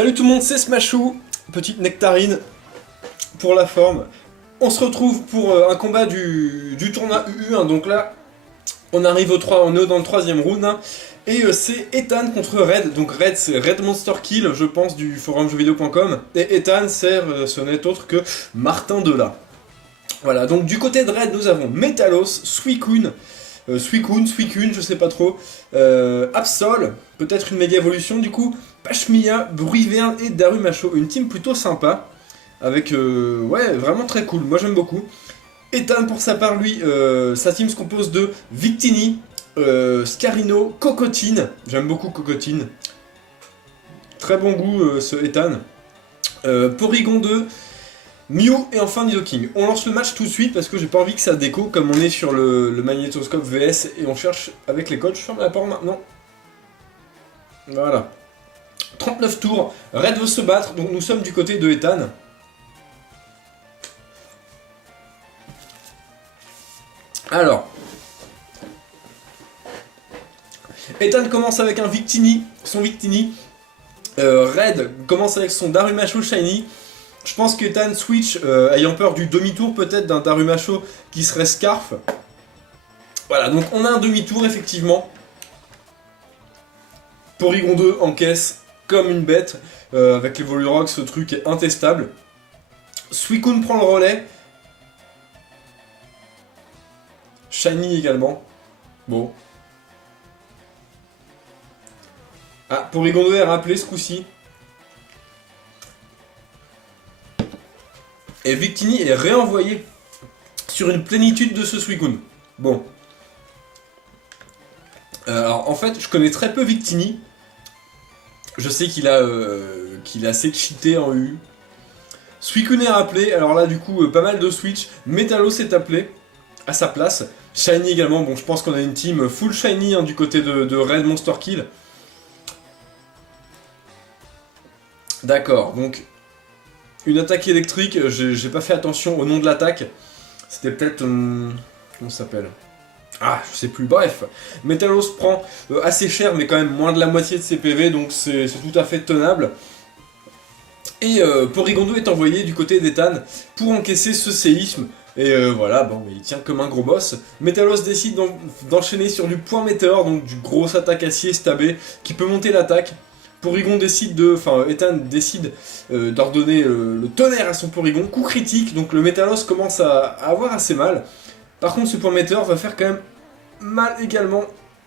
Salut tout le monde, c'est Smashou, petite nectarine pour la forme. On se retrouve pour un combat du tournoi UU1, donc là on arrive on est dans le troisième round, hein, et c'est Ethan contre Red, donc Red c'est Red Monster Kill je pense du forum jeuxvideo.com, et Ethan ce n'est autre que Martin Dela. Voilà, donc du côté de Red nous avons Metalos, Suicune, je sais pas trop, Absol, peut-être une méga évolution du coup, Pashmia, Bruivern et Darumacho, une team plutôt sympa, avec, ouais, vraiment très cool, moi j'aime beaucoup. Ethan pour sa part, lui, sa team se compose de Victini, Scarino, Cocotine, j'aime beaucoup Cocotine, très bon goût ce Ethan, Porygon 2, Mew et enfin Nidoking. On lance le match tout de suite parce que j'ai pas envie que ça déco comme on est sur le magnétoscope VS et on cherche avec les codes. Je ferme la porte maintenant. Voilà. 39 tours, Red veut se battre, donc nous sommes du côté de Ethan. Alors. Ethan commence avec un Victini, son Victini. Red commence avec son Darumacho Shiny. Je pense qu'Ethan switch, ayant peur du demi-tour peut-être d'un Darumacho qui serait Scarf. Voilà, donc on a un demi-tour effectivement. Porygon 2 encaisse comme une bête. Avec les Volurox, ce truc est intestable. Suicune prend le relais. Shiny également. Bon. Ah, Porygon 2 est rappelé ce coup-ci. Et Victini est réenvoyé sur une plénitude de ce Suicune. Bon. Alors en fait, je connais très peu Victini. Je sais qu'il a assez cheaté en U. Suicune est rappelé, alors là du coup pas mal de switch. Metalos est appelé à sa place. Shiny également, bon je pense qu'on a une team full Shiny hein, du côté de Red Monster Kill. D'accord, donc une attaque électrique, j'ai pas fait attention au nom de l'attaque. C'était peut-être... comment ça s'appelle? Ah, je sais plus, bref. Metalos prend assez cher, mais quand même moins de la moitié de ses PV, donc c'est tout à fait tenable. Et Porygon 2 est envoyé du côté d'Ethan pour encaisser ce séisme. Et voilà, bon, il tient comme un gros boss. Metalos décide d'enchaîner sur du point météore, donc du gros attaque acier stabé, qui peut monter l'attaque. Porygon décide Ethan décide d'ordonner le tonnerre à son Porygon, coup critique, donc le Metalos commence à avoir assez mal. Par contre ce point météore va faire quand même mal également.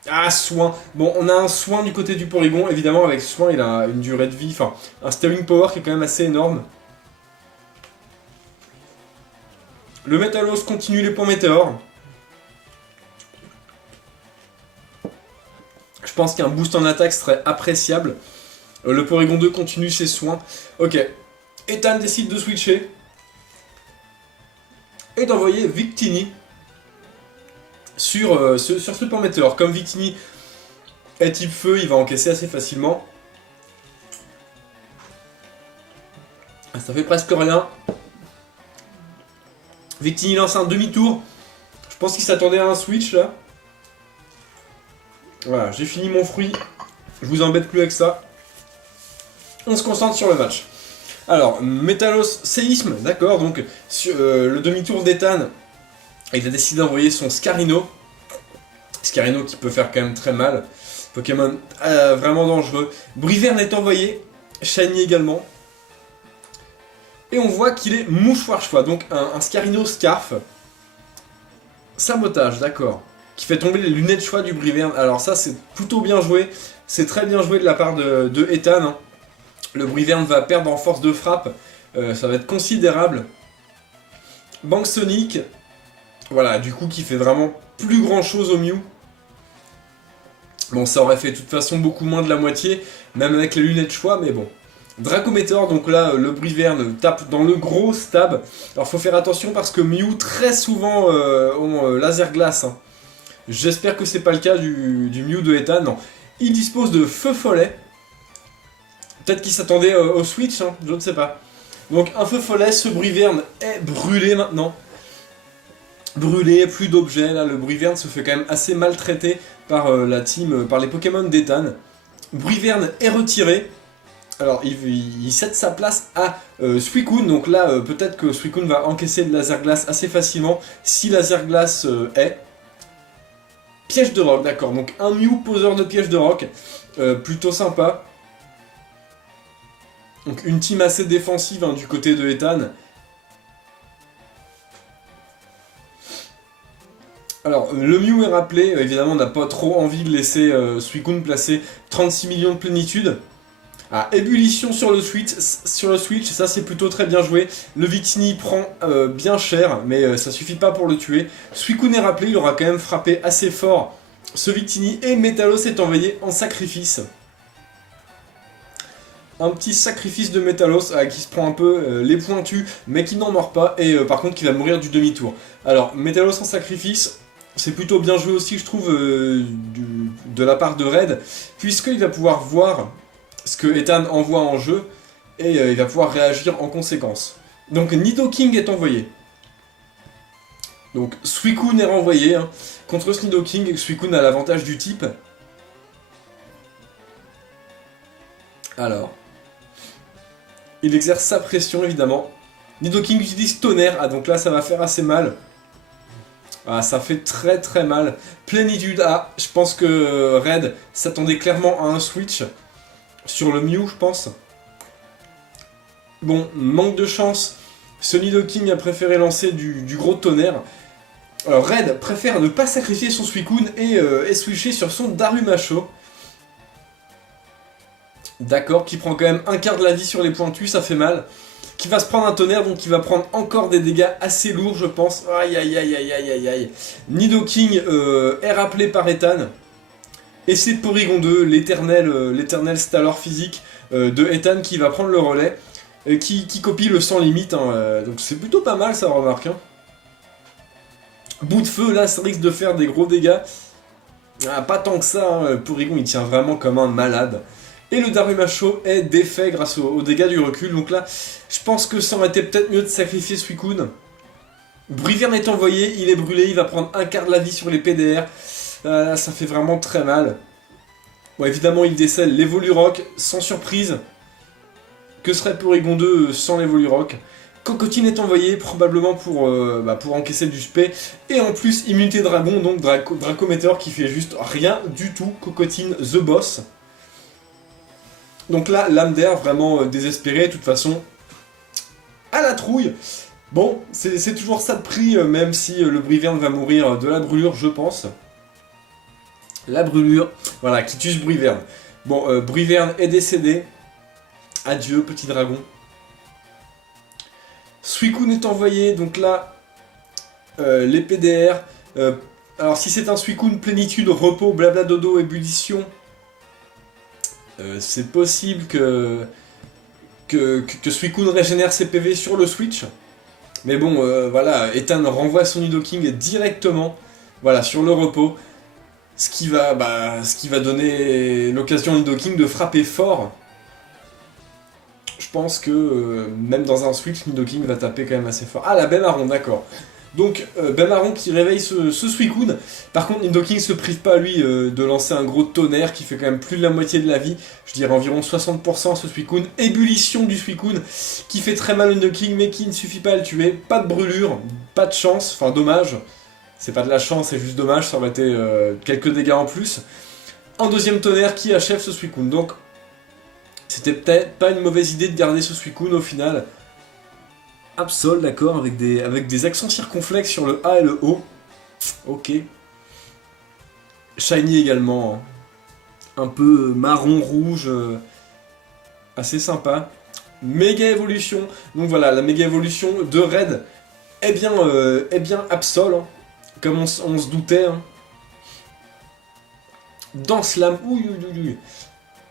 Ah, soin. Bon, on a un soin du côté du Porygon, évidemment avec soin il a une durée de vie, enfin un staying power qui est quand même assez énorme. Le Metalos continue les points météores. Je pense qu'un boost en attaque serait appréciable. Le Porygon 2 continue ses soins. Ok. Ethan décide de switcher. Et d'envoyer Victini sur ce point météore. Comme Victini est type feu, il va encaisser assez facilement. Ça fait presque rien. Victini lance un demi-tour. Je pense qu'il s'attendait à un switch là. Voilà, j'ai fini mon fruit. Je vous embête plus avec ça. On se concentre sur le match. Alors, Metalos séisme, d'accord, donc sur le demi-tour d'Ethan, il a décidé d'envoyer son Scarino. Scarino qui peut faire quand même très mal. Pokémon vraiment dangereux. Bruivern est envoyé, Shiny également. Et on voit qu'il est mouchoir-choix, donc un Scarino Scarf. Sabotage, d'accord. Qui fait tomber les lunettes choix du Bruivern. Alors ça c'est plutôt bien joué. C'est très bien joué de la part de Ethan. Hein. Le Bruivern va perdre en force de frappe, ça va être considérable. Bank Sonic, voilà, du coup qui fait vraiment plus grand chose au Mew. Bon, ça aurait fait de toute façon beaucoup moins de la moitié, même avec les lunettes choix, mais bon. Draco Meteor, donc là le Bruivern tape dans le gros stab. Alors faut faire attention parce que Mew très souvent ont laser glace. Hein. J'espère que c'est pas le cas du Mew de Ethan, non. Il dispose de feu follet. Peut-être qu'il s'attendait au switch, hein, je ne sais pas. Donc un feu follet, ce Bruivern est brûlé maintenant. Brûlé, plus d'objets, là le Bruivern se fait quand même assez maltraiter par la team, par les Pokémon d'Ethan. Bruivern est retiré. Alors il cède sa place à Suicune, donc là peut-être que Suicune va encaisser le laser glace assez facilement si laser glace est. Piège de rock, d'accord, donc un Mew poseur de piège de rock, plutôt sympa. Donc une team assez défensive hein, du côté de Ethan. Alors, le Mew est rappelé, évidemment on n'a pas trop envie de laisser Suicune placer 36 millions de plénitude. Ah, ébullition sur le switch, ça c'est plutôt très bien joué. Le Victini prend bien cher, mais ça suffit pas pour le tuer. Suicune est rappelé, il aura quand même frappé assez fort ce Victini, et Metalos est envoyé en sacrifice. Un petit sacrifice de Metalos qui se prend un peu les pointus, mais qui n'en mord pas, et par contre qui va mourir du demi-tour. Alors, Metalos en sacrifice, c'est plutôt bien joué aussi, je trouve, de la part de Red, puisqu'il va pouvoir voir ce que Ethan envoie en jeu, et il va pouvoir réagir en conséquence. Donc Nidoking est envoyé. Donc Suicune est renvoyé hein, contre ce Nidoking. Suicune a l'avantage du type. Alors, il exerce sa pression évidemment. Nidoking utilise tonnerre, ah donc là ça va faire assez mal. Ah, ça fait très très mal. Plénitude A, je pense que Red s'attendait clairement à un switch sur le Mew, je pense. Bon, manque de chance. Ce Nidoking a préféré lancer du gros tonnerre. Alors Red préfère ne pas sacrifier son Suicune et switcher sur son Darumacho. D'accord, qui prend quand même un quart de la vie sur les pointus, ça fait mal. Qui va se prendre un tonnerre, donc il va prendre encore des dégâts assez lourds, je pense. Aïe aïe aïe aïe aïe aïe aïe. Nidoking est rappelé par Ethan. Et c'est Porygon 2, l'éternel Stalor physique de Ethan qui va prendre le relais. Qui copie le sans limite, hein, donc c'est plutôt pas mal ça, remarque. Hein. Bout de feu, là, ça risque de faire des gros dégâts. Ah, pas tant que ça, hein. Porygon il tient vraiment comme un malade. Et le Darumacho est défait grâce aux dégâts du recul. Donc là, je pense que ça aurait été peut-être mieux de sacrifier Suicune. Brivern est envoyé, il est brûlé, il va prendre un quart de la vie sur les PDR. Là, ça fait vraiment très mal. Bon, évidemment, il décèle l'Evolurock, sans surprise. Que serait Porygon 2 sans l'Evolurock? Cocotine est envoyé, probablement pour encaisser du spé. Et en plus, immunité dragon, donc Dracometeor qui fait juste rien du tout. Cocotine, the boss. Donc là, l'âme d'air vraiment désespérée, de toute façon, à la trouille. Bon, c'est toujours ça de prix, même si le Brivern va mourir de la brûlure, je pense. La brûlure, voilà, qui tue ce Brivern. Bon, Brivern est décédé. Adieu, petit dragon. Suicune est envoyé, donc là, les PDR. Alors si c'est un Suicune, plénitude, repos, blabla dodo, ébullition... c'est possible que Suicune régénère ses PV sur le Switch. Mais bon, voilà, Ethan renvoie son Nidoking directement voilà, sur le repos. Ce qui va donner l'occasion à Nidoking de frapper fort. Je pense que même dans un Switch, Nidoking va taper quand même assez fort. Ah, la baie marron, d'accord. Donc, baie marron qui réveille ce Suicune. Par contre, Nidoking se prive pas, lui, de lancer un gros tonnerre qui fait quand même plus de la moitié de la vie. Je dirais environ 60% à ce Suicune. Ébullition du Suicune qui fait très mal au Nidoking, mais qui ne suffit pas à le tuer. Pas de brûlure, pas de chance, enfin dommage. C'est pas de la chance, c'est juste dommage, ça aurait été quelques dégâts en plus. Un deuxième tonnerre qui achève ce Suicune. Donc, c'était peut-être pas une mauvaise idée de garder ce Suicune au final. Absol, d'accord, avec des accents circonflexes sur le A et le O. Ok. Shiny également. Hein. Un peu marron-rouge. Assez sympa. Méga évolution. Donc voilà, la méga évolution de Red est bien Absol. Hein, comme on se doutait. Hein. Danse lame. Ouh.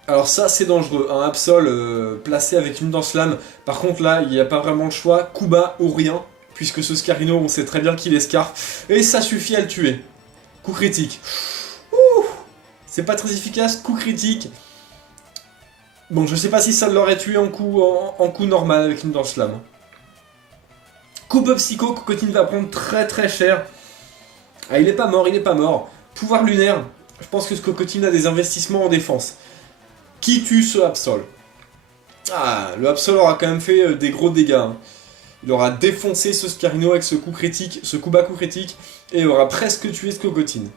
Alors ça c'est dangereux, un Absol placé avec une danse lame. Par contre là, il n'y a pas vraiment le choix, coup bas ou rien, puisque ce Scarino, on sait très bien qu'il escarpe, et ça suffit à le tuer. Coup critique. Ouh, c'est pas très efficace, coup critique. Bon, je sais pas si ça l'aurait tué en coup normal avec une danse lame. Coup psycho, Cocotine va prendre très très cher. Ah, il est pas mort. Pouvoir lunaire, je pense que ce Cocotine a des investissements en défense. Qui tue ce Absol? Ah, le Absol aura quand même fait des gros dégâts, hein. Il aura défoncé ce Scarino avec ce coup critique, ce coup bas coup critique, et aura presque tué ce Cocotine.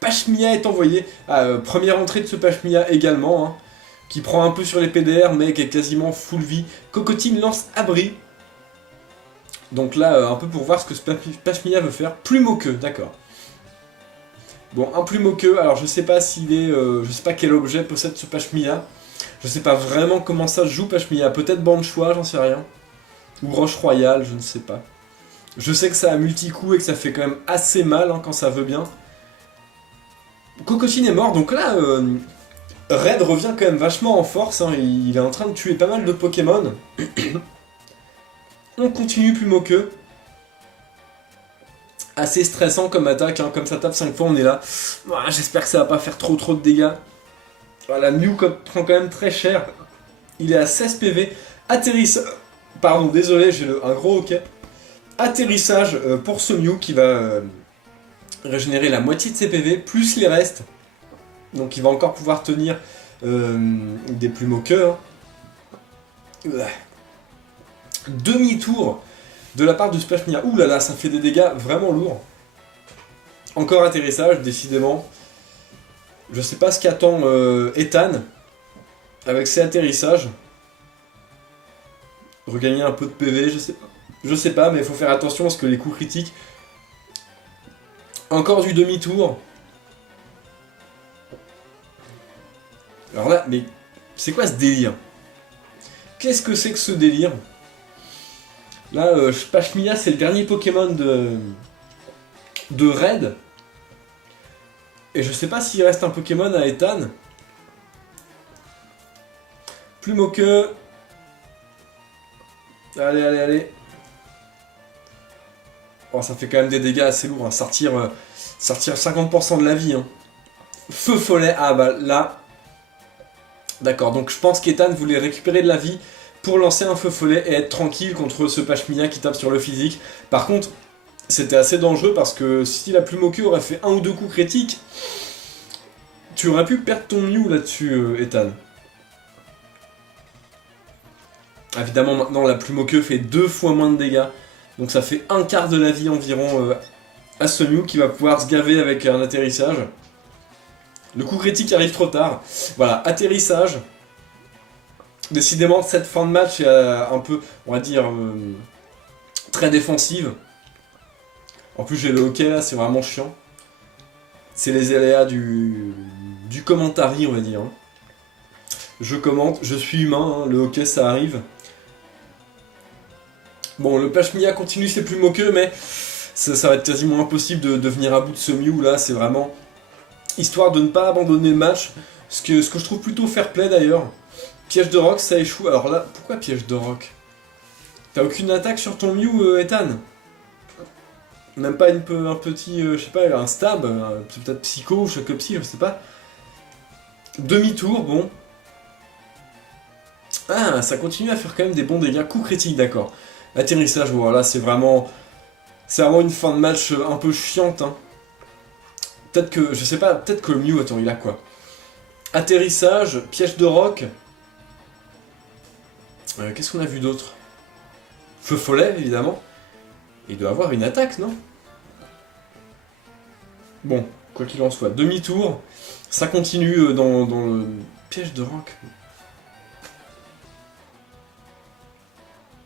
Pashmia est envoyé. Première entrée de ce Pashmia également, hein, qui prend un peu sur les PDR, mais qui est quasiment full vie. Cocotine lance abri. Donc là, un peu pour voir ce que ce Pashmia veut faire. Plumeau queue, d'accord. Bon, un plumeau queue, alors je sais pas s'il est... je sais pas quel objet possède ce Pashmia. Je sais pas vraiment comment ça se joue Pashmia. Peut-être Banchois, j'en sais rien. Ou Roche Royale, je ne sais pas. Je sais que ça a multi-coup et que ça fait quand même assez mal hein, quand ça veut bien. Cocotine est mort, donc là, Red revient quand même vachement en force. Hein, il est en train de tuer pas mal de Pokémon. On continue Plumeau queue. Assez stressant comme attaque, hein, comme ça tape 5 fois, on est là. Voilà, j'espère que ça va pas faire trop de dégâts. Voilà, Mew prend quand même très cher. Il est à 16 PV. Atterrissage. Pardon, désolé, j'ai un gros hoquet. Atterrissage pour ce Mew qui va régénérer la moitié de ses PV, plus les restes. Donc il va encore pouvoir tenir des plumes au cœur. Demi-tour de la part du Pashmia. Ouh là là, ça fait des dégâts vraiment lourds. Encore atterrissage, décidément. Je sais pas ce qu'attend Ethan avec ses atterrissages. Regagner un peu de PV, je sais pas, mais il faut faire attention parce que les coups critiques. Encore du demi-tour. Alors là, mais c'est quoi ce délire? Qu'est-ce que c'est que ce délire? Là, Pashmia, c'est le dernier Pokémon de Red. Et je sais pas s'il reste un Pokémon à Ethan. Plume au queue. Allez, allez, allez. Oh, ça fait quand même des dégâts assez lourds. Hein. Sortir 50% de la vie. Hein. Feu follet. Ah bah là. D'accord, donc je pense qu'Ethan voulait récupérer de la vie pour lancer un feu follet et être tranquille contre ce Pashmia qui tape sur le physique. Par contre, c'était assez dangereux parce que si la plume au queue aurait fait un ou deux coups critiques, tu aurais pu perdre ton Mew là-dessus, Ethan. Évidemment, maintenant, la plume au queue fait 2 fois moins de dégâts. Donc ça fait un quart de la vie environ à ce Mew qui va pouvoir se gaver avec un atterrissage. Le coup critique arrive trop tard. Voilà, atterrissage. Décidément, cette fin de match est un peu, on va dire, très défensive. En plus, j'ai le hockey là, c'est vraiment chiant. C'est les aléas du commentary, on va dire. Je commente, je suis humain, hein, le hockey ça arrive. Bon, le Pashmia continue ses plumes au queue, mais ça va être quasiment impossible de venir à bout de ce Mew là, c'est vraiment histoire de ne pas abandonner le match. Ce que je trouve plutôt fair play d'ailleurs. Piège de rock, ça échoue. Alors là, pourquoi piège de rock? T'as aucune attaque sur ton Mew, Ethan? Même pas un petit, je sais pas, un stab, peut-être psycho ou choc psy, je sais pas. Demi-tour, bon. Ah, ça continue à faire quand même des bons dégâts. Coup critique, d'accord. Atterrissage, voilà, c'est vraiment une fin de match un peu chiante. Hein. Peut-être que, je sais pas, peut-être que le Mew, attends, il a quoi? Atterrissage, piège de roc. Qu'est-ce qu'on a vu d'autre? Feu follet, évidemment. Il doit avoir une attaque, non? Bon, quoi qu'il en soit, demi-tour. Ça continue dans le piège de roc.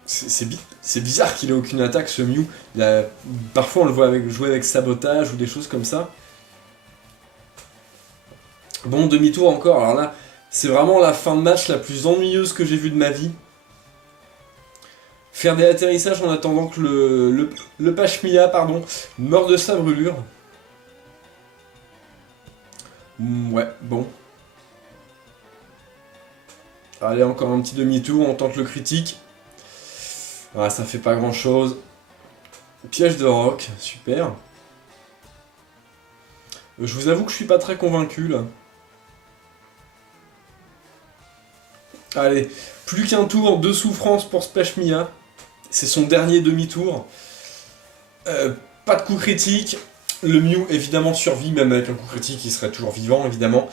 C'est bizarre qu'il ait aucune attaque, ce Mew. Parfois, on le voit jouer avec sabotage ou des choses comme ça. Bon, demi-tour encore. Alors là, c'est vraiment la fin de match la plus ennuyeuse que j'ai vue de ma vie. Faire des atterrissages en attendant que le Pashmia, meure de sa brûlure. Ouais, bon. Allez, encore un petit demi-tour, on tente le critique. Ah, ça fait pas grand-chose. Piège de roc, super. Je vous avoue que je suis pas très convaincu, là. Allez, plus qu'un tour de souffrance pour ce Pashmia. C'est son dernier demi-tour. Pas de coup critique. Le Mew, évidemment, survit, même avec un coup critique, il serait toujours vivant, évidemment.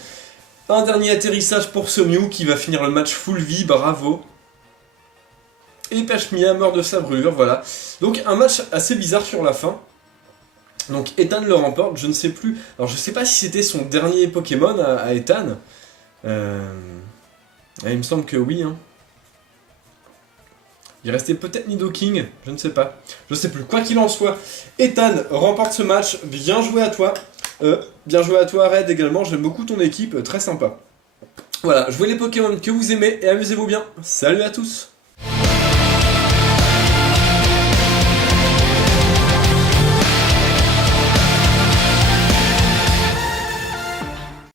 Un dernier atterrissage pour ce Mew qui va finir le match full vie, bravo. Et Pashmia meurt de sa brûlure, voilà. Donc un match assez bizarre sur la fin. Donc Ethan le remporte, je ne sais plus. Alors je sais pas si c'était son dernier Pokémon à Ethan. Il me semble que oui. Hein. Il restait peut-être Nidoking, je ne sais pas. Je sais plus. Quoi qu'il en soit, Ethan remporte ce match. Bien joué à toi. Bien joué à toi, Red également. J'aime beaucoup ton équipe, très sympa. Voilà, jouez les Pokémon que vous aimez et amusez-vous bien. Salut à tous!